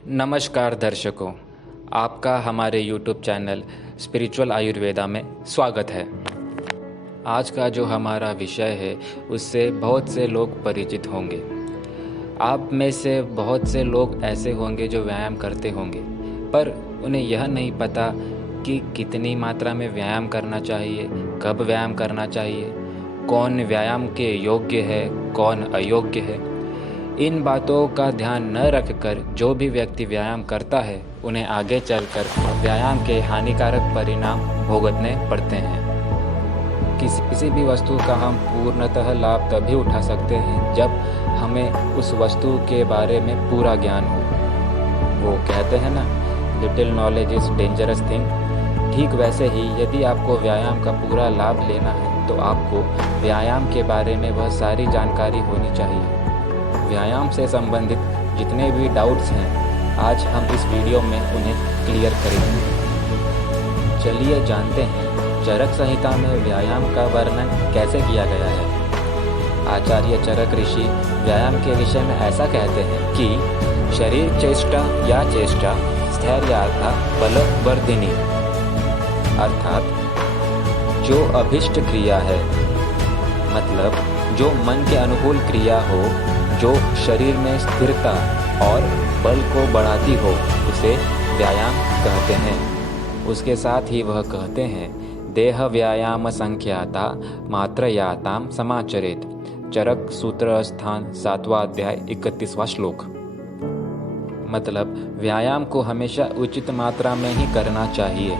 नमस्कार दर्शकों, आपका हमारे YouTube चैनल स्पिरिचुअल आयुर्वेदा में स्वागत है। आज का जो हमारा विषय है उससे बहुत से लोग परिचित होंगे। आप में से बहुत से लोग ऐसे होंगे जो व्यायाम करते होंगे, पर उन्हें यह नहीं पता कि कितनी मात्रा में व्यायाम करना चाहिए, कब व्यायाम करना चाहिए, कौन व्यायाम के योग्य है, कौन अयोग्य है। इन बातों का ध्यान न रखकर जो भी व्यक्ति व्यायाम करता है उन्हें आगे चलकर व्यायाम के हानिकारक परिणाम भुगतने पड़ते हैं। किसी भी वस्तु का हम पूर्णतः लाभ तभी उठा सकते हैं जब हमें उस वस्तु के बारे में पूरा ज्ञान हो। वो कहते हैं ना, little knowledge is dangerous thing. ठीक वैसे ही यदि आपको व्यायाम का पूरा लाभ लेना है तो आपको व्यायाम के बारे में वह सारी जानकारी होनी चाहिए। व्यायाम से संबंधित जितने भी डाउट्स हैं, आज हम इस वीडियो में उन्हें क्लियर करेंगे। चलिए जानते हैं चरक संहिता में व्यायाम का वर्णन कैसे किया गया है। आचार्य चरक ऋषि व्यायाम के विषय में ऐसा कहते हैं कि शरीर चेष्टा या चेष्टा स्थैर्यार्था बलवर्धिनी, अर्थात जो अभिष्ट क्रिया है, मतलब जो मन के अनुकूल क्रिया हो, जो शरीर में स्थिरता और बल को बढ़ाती हो, उसे व्यायाम कहते हैं। उसके साथ ही वह कहते हैं, देह व्यायाम संख्याता मात्रयाताम समाचरेत। चरक सूत्र स्थान 7वां अध्याय 31वां श्लोक। मतलब व्यायाम को हमेशा उचित मात्रा में ही करना चाहिए।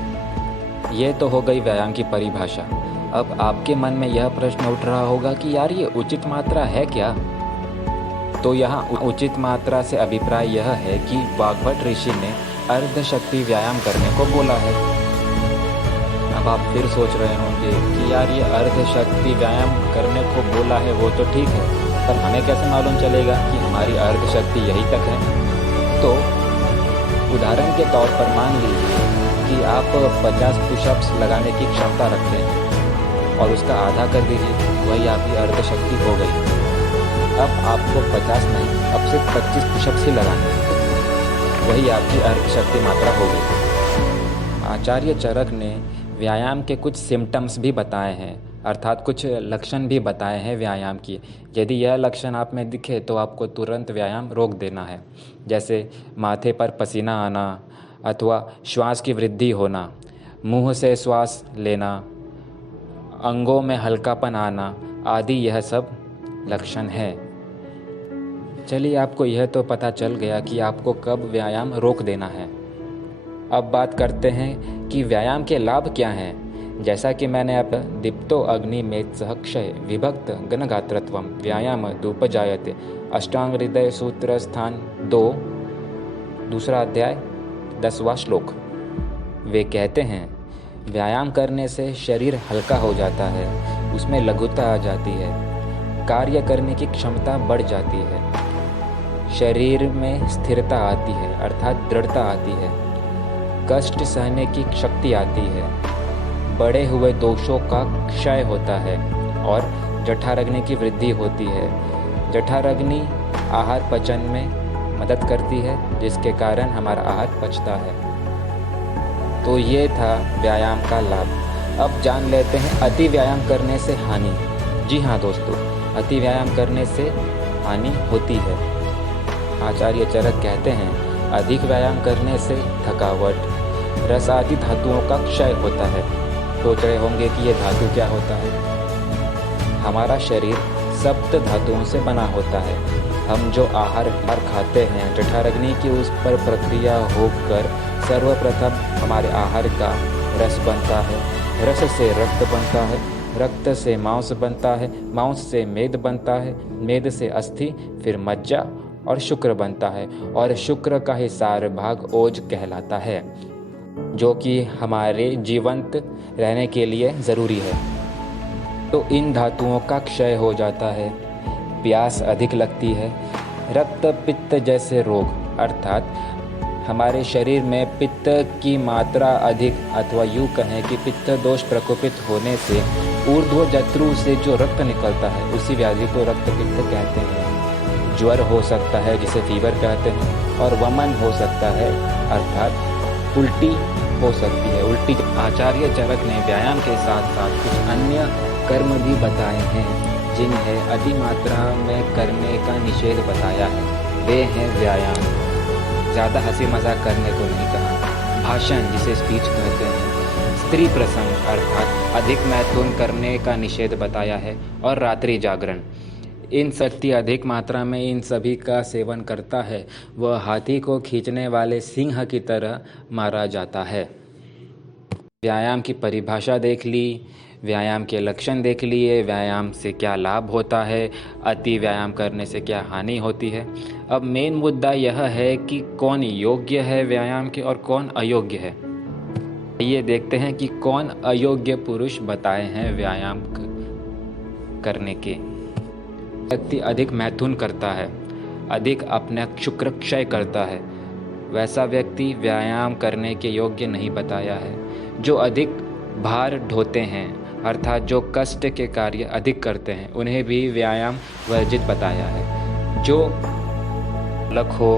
ये तो हो गई व्यायाम की परिभाषा। अब आपके मन में यह प्रश्न उठ रहा होगा कि यार ये उचित मात्रा है क्या? तो यहाँ उचित मात्रा से अभिप्राय यह है कि वाग्भट ऋषि ने अर्धशक्ति व्यायाम करने को बोला है। अब आप फिर सोच रहे होंगे कि यार ये अर्धशक्ति व्यायाम करने को बोला है, वो तो ठीक है, पर हमें कैसे मालूम चलेगा कि हमारी अर्धशक्ति यही तक है? तो उदाहरण के तौर पर मान लीजिए कि आप 50 पुशअप्स लगाने की क्षमता रखते हैं और उसका आधा कर दीजिए, वही आपकी अर्धशक्ति हो गई। अब आपको 50 नहीं, अब सिर्फ 25 पुशअप्स ही लगाने हैं, वही आपकी अर्धशक्ति मात्रा हो गई। आचार्य चरक ने व्यायाम के कुछ सिम्टम्स भी बताए हैं, अर्थात कुछ लक्षण भी बताए हैं व्यायाम की। यदि यह लक्षण आप में दिखे तो आपको तुरंत व्यायाम रोक देना है। जैसे माथे पर पसीना आना, अथवा श्वास की वृद्धि होना, मुंह से श्वास लेना, अंगों में हल्कापन आना आदि, यह सब लक्षण है। चलिए, आपको यह तो पता चल गया कि आपको कब व्यायाम रोक देना है। अब बात करते हैं कि व्यायाम के लाभ क्या हैं। जैसा कि मैंने अब दीप्तो अग्नि में सह क्षय विभक्त गणगात्रत्वम व्यायाम धूपजायते अष्टांग हृदय सूत्र स्थान 2 दूसरा अध्याय 10वां श्लोक। वे कहते हैं, व्यायाम करने से शरीर हल्का हो जाता है, उसमें लघुता आ जाती है, कार्य करने की क्षमता बढ़ जाती है, शरीर में स्थिरता आती है, अर्थात दृढ़ता आती है, कष्ट सहने की शक्ति आती है, बढ़े हुए दोषों का क्षय होता है और जठराग्नि की वृद्धि होती है। जठराग्नि आहार पचन में मदद करती है, जिसके कारण हमारा आहार पचता है। तो ये था व्यायाम का लाभ। अब जान लेते हैं अति व्यायाम करने से हानि। जी हाँ दोस्तों, अति व्यायाम करने से हानि होती है। आचार्य चरक कहते हैं, अधिक व्यायाम करने से थकावट, रस आदि धातुओं का क्षय होता है। सोच रहे होंगे कि ये धातु क्या होता है? हमारा शरीर सप्त धातुओं से बना होता है। हम जो आहार खाते हैं, जठराग्नि की उस पर प्रक्रिया होकर सर्वप्रथम हमारे आहार का रस बनता है, रस से रक्त बनता है, रक्त से मांस बनता है, मांस से मेद बनता है, मेद से अस्थि, फिर मज्जा और शुक्र बनता है, और शुक्र का ही सार भाग ओज कहलाता है, जो कि हमारे जीवंत रहने के लिए ज़रूरी है। तो इन धातुओं का क्षय हो जाता है, प्यास अधिक लगती है, रक्त पित्त जैसे रोग, अर्थात हमारे शरीर में पित्त की मात्रा अधिक, अथवा यूँ कहें कि पित्त दोष प्रकोपित होने से ऊर्ध्व जत्रु से जो रक्त निकलता है, उसी व्याधि को रक्त पित्त कहते हैं। ज्वर हो सकता है जिसे फीवर कहते हैं, और वमन हो सकता है अर्थात उल्टी हो सकती है। उल्टी आचार्य चरक ने व्यायाम के साथ साथ कुछ अन्य कर्म भी बताए हैं जिन्हें अधिमात्रा में करने का निषेध बताया है। वे हैं व्यायाम, ज़्यादा हंसी मजाक करने को नहीं कहा, भाषण जिसे स्पीच कहते हैं, स्त्री प्रसंग अर्थात अधिक मैथुन करने का निषेध बताया है, और रात्रि जागरण। इन शक्ति अधिक मात्रा में इन सभी का सेवन करता है वह हाथी को खींचने वाले सिंह की तरह मारा जाता है। व्यायाम की परिभाषा देख ली, व्यायाम के लक्षण देख लिए, व्यायाम से क्या लाभ होता है, अति व्यायाम करने से क्या हानि होती है। अब मेन मुद्दा यह है कि कौन योग्य है व्यायाम के और कौन अयोग्य है। ये देखते हैं कि कौन अयोग्य पुरुष बताए हैं व्यायाम करने के। व्यक्ति अधिक मैथुन करता है, अधिक अपना शुक्र क्षय करता है, वैसा व्यक्ति व्यायाम करने के योग्य नहीं बताया है। जो अधिक भार ढोते हैं अर्थात जो कष्ट के कार्य अधिक करते हैं उन्हें भी व्यायाम वर्जित बताया है। जो लक हो,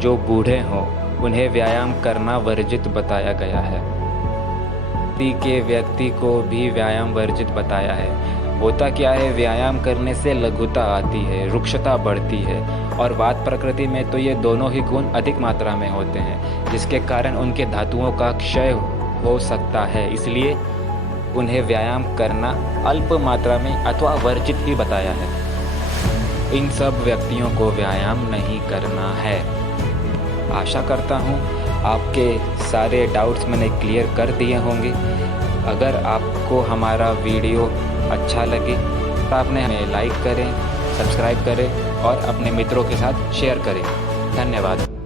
जो बूढ़े हो, उन्हें व्यायाम करना वर्जित बताया गया है। के व्यक्ति को भी व्यायाम वर्जित बताया है। होता क्या है, व्यायाम करने से लघुता आती है, रुक्षता बढ़ती है, और वात प्रकृति में तो ये दोनों ही गुण अधिक मात्रा में होते हैं, जिसके कारण उनके धातुओं का क्षय हो सकता है। इसलिए उन्हें व्यायाम करना अल्प मात्रा में अथवा वर्जित ही बताया है। इन सब व्यक्तियों को व्यायाम नहीं करना है। आशा करता हूँ आपके सारे डाउट्स मैंने क्लियर कर दिए होंगे। अगर आपको हमारा वीडियो अच्छा लगे तो आपने हमें लाइक करें, सब्सक्राइब करें और अपने मित्रों के साथ शेयर करें। धन्यवाद।